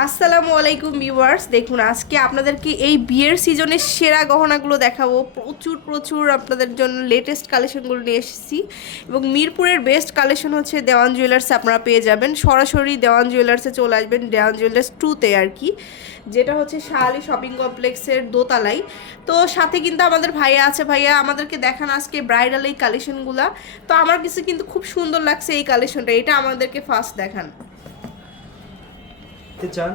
আসসালামু আলাইকুম ভিউয়ার্স। দেখুন, আজকে আপনাদেরকে এই বিয়ের সিজনের সেরা গহনাগুলো দেখাবো। প্রচুর প্রচুর আপনাদের জন্য লেটেস্ট কালেকশনগুলো নিয়ে এসেছি। এবং মিরপুরের বেস্ট কালেকশন হচ্ছে দেওয়ান জুয়েলার্সে আপনারা পেয়ে যাবেন। সরাসরি দেওয়ান জুয়েলার্সে চলে আসবেন, দেওয়ান জুয়েলার্স টুতে আর কি। যেটা হচ্ছে শাহালি শপিং কমপ্লেক্সের দোতলায়। তো সাথে কিন্তু আমাদের ভাইয়া আছে। ভাইয়া, আমাদেরকে দেখান আজকে ব্রাইডাল এই কালেকশনগুলো তো আমার কিছু কিন্তু খুব সুন্দর লাগছে এই কালেকশনটা এটা আমাদেরকে ফার্স্ট দেখান। নিতে চান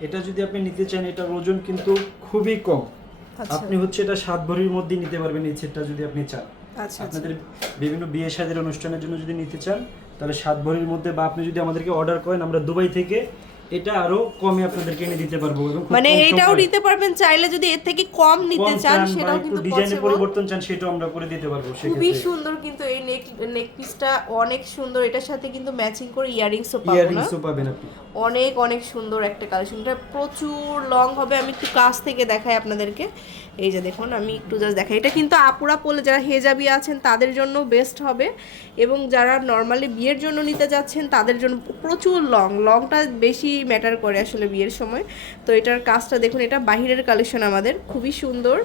এটা যদি আপনি নিতে চান এটার ওজন কিন্তু খুবই কম। আচ্ছা। আপনি হচ্ছে এটা সাত ভরির মধ্যে নিতে পারবেন এই সেটটা যদি আপনি চান। আচ্ছা আচ্ছা। আপনাদের বিভিন্ন বিয়ে শাদের অনুষ্ঠানের জন্য যদি নিতে চান তাহলে সাত ভরির মধ্যে বা আপনি যদি আমাদেরকে অর্ডার করেন আমরা দুবাই থেকে এটা আরও কমে আপনাদেরকে এনে দিতে পারব মানে এটাও নিতে পারবেন চাইলে যদি এর থেকে কম নিতে চান সেটাও কিন্তু পসিবল পরিবর্তন চান সেটাও আমরা করে দিতে পারব খুবই সুন্দর কিন্তু এই নেক নেক পিসটা অনেক সুন্দর। এটার সাথে কিন্তু ম্যাচিং করে ইয়ারিংসও পাবো না। ইয়ারিংসও পাবেন আপনি। অনেক অনেক সুন্দর একটা কালেকশন এটা প্রচুর লং হবে আমি একটু কাছ থেকে দেখাই আপনাদেরকে। এই যে দেখুন আমি একটু জাস্ট দেখাই। এটা কিন্তু আপুরা পলে যারা হেজাবি আছেন তাদের জন্য বেস্ট হবে। এবং যারা নর্মালি বিয়ের জন্য নিতে যাচ্ছেন তাদের জন্য প্রচুর লং লংটা বেশি ম্যাটার করে আসলে বিয়ের সময়। তো এটার কাজটা দেখুন এটা বাহিরের কালেকশন আমাদের খুবই সুন্দর।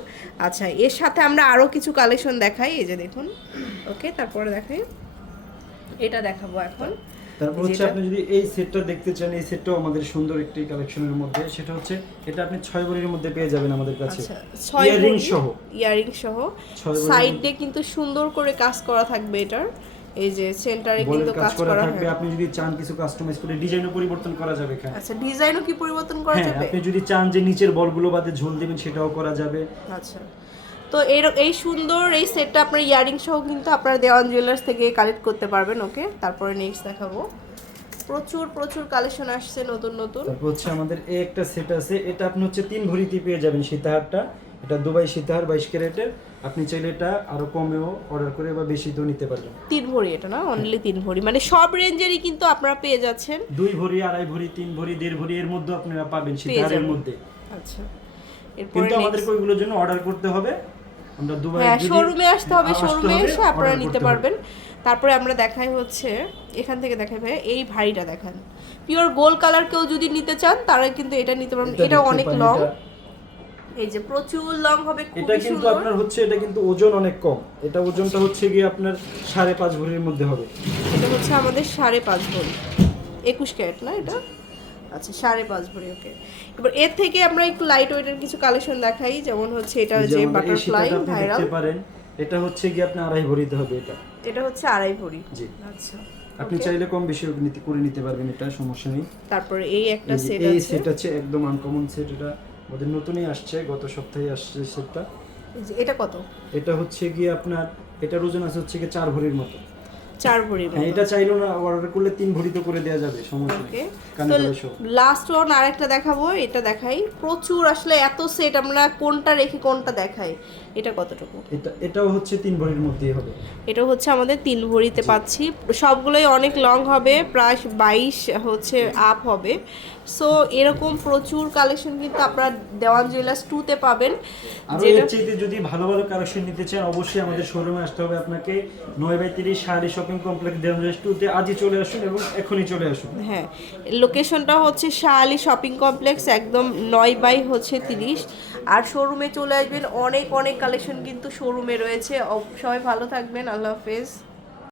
আচ্ছা এর সাথে আমরা আরও কিছু কালেকশন দেখাই এই যে দেখুন। ওকে তারপরে দেখাই। এটা দেখাবো এখন। তারপর হচ্ছে আপনি যদি এই সেটটা দেখতে চান এই সেটটাও আমাদের সুন্দর একটি কালেকশনের মধ্যে। সেটা হচ্ছে এটা আপনি ছয় ভরির মধ্যে পেয়ে যাবেন আমাদের কাছে। আচ্ছা ইয়ারিং সহ। ইয়ারিং সহ। সাইডে কিন্তু সুন্দর করে কাজ করা থাকবে এটার। এই যে সেন্টারে কিন্তু কাজ করা থাকবে আপনি যদি চান কিছু কাস্টমাইজ করে ডিজাইনও পরিবর্তন করা যাবে এখানে। আচ্ছা ডিজাইনও কি পরিবর্তন করা হ্যাঁ যাবে? আপনি যদি চান যে নিচের বলগুলো বাদে ঝোল দেবেন সেটাও করা যাবে। আচ্ছা। তো এই এই সুন্দর এই সেটটা আপনার ইয়ারিং সহ কিন্তু আপনারা দেওয়ান জুয়েলার্স থেকে কালেক্ট করতে পারবেন ওকে তারপরে নেক্সট দেখাবো। প্রচুর প্রচুর কালেকশন আসছে নতুন নতুন। তারপর হচ্ছে আমাদের এই একটা সেট আছে এটা আপনি হচ্ছে তিন ভরিতে পেয়ে যাবেন সীতাহারটা এটা দুবাই সীতাহার বাইশ ক্যারেটের। আপনি চাইলে এটা আরও কমেও অর্ডার করে বা বেশিতেও নিতে পারবেন। তিন ভরি এটা না? অনলি তিন ভরি। মানে সব রেঞ্জেরই কিন্তু আপনারা পেয়ে যাচ্ছেন। দুই ভরি আড়াই ভরি তিন ভরি দেড় ভরি এর মধ্যে আপনারা পাবেন সীতাহারের মধ্যে। আচ্ছা। কিন্তু আমাদেরকে ওইগুলোর জন্য অর্ডার করতে হবে। আমরা দুবাই হ্যাঁ শোরুমে আসতে হবে শোরুমে এসে আপনারা নিতে পারবেন। তারপরে আমরা দেখাই হচ্ছে এখান থেকে দেখাই ভাই এই ভাইটা দেখান। পিওর গোল কালার কেউ যদি নিতে চান তারা কিন্তু এটা নিতে পারবেন। এটা অনেক লং এই যে প্রচুর লং হবে এটা কিন্তু আপনার হচ্ছে এটা কিন্তু ওজন অনেক কম। এটা ওজনটা হচ্ছে গিয়ে আপনার সাড়ে পাঁচ ভরির মধ্যে হবে। এটা হচ্ছে আমাদের সাড়ে পাঁচ ভরি। একুশ ক্যারেট না এটা? আচ্ছা সাড়ে পাঁচ ভরি ওকে এবার এর থেকে আমরা একটু লাইট ওয়েটের কিছু কালেকশন দেখাই। যেমন হচ্ছে এটা যে বাটারফ্লাই ভাইরাল পারেন এটা হচ্ছে গিয়ে আপনার আড়াই ভরিতে হবে এটা। এটা হচ্ছে আড়াই ভরি। জি। আচ্ছা আপনি চাইলে কম বেশি নিতে করে নিতে পারবেন এটা সমস্যা নেই। তারপরে এই একটা সেট এই সেট আছে একদম আনকমন সেট এটা আমাদের নতুনই আসছে গত সপ্তাহে আসছে সেটটা। এটা কত? এটা হচ্ছে গিয়ে আপনার এটার ওজন আছে হচ্ছে গিয়ে চার ভরির মতো। চার ভরির হ্যাঁ এটা চাইলেও না অর্ডার করলে তিন ভরি তো করে দেওয়া যাবে সমস্যা নেই। লাস্ট ওয়ান আরেকটা দেখাবো এটা দেখাই। প্রচুর আসলে এত সেট আমরা কোনটা রেখে কোনটা দেখাই এটা কতটুকু? এটা এটাও হচ্ছে তিন ভরির মধ্যেই হবে। এটা হচ্ছে আমাদের তিন ভরিতে পাচ্ছি। সবগুলোই অনেক লং হবে প্রায় বাইশ হচ্ছে আপ হবে। সো এরকম প্রচুর কালেকশন কিন্তু আপনারা দেওয়ান জুয়েলার্স টুতে পাবেন। যেটা যদি ভালো ভালো কালেকশন নিতে চান অবশ্যই আমাদের শোরুমে আসতে হবে আপনাকে নয় বাই তিরিশ শাড়ি শপিং কমপ্লেক্স আজই চলে আসুন এবং এখনই চলে আসুন। হ্যাঁ লোকেশনটা হচ্ছে শাহ আলী শপিং কমপ্লেক্স একদম নয় বাই হচ্ছে তিরিশ। আর শোরুমে চলে আসবেন, অনেক অনেক কালেকশন কিন্তু শোরুমে রয়েছে। সবাই ভালো থাকবেন, আল্লাহ হাফেজ।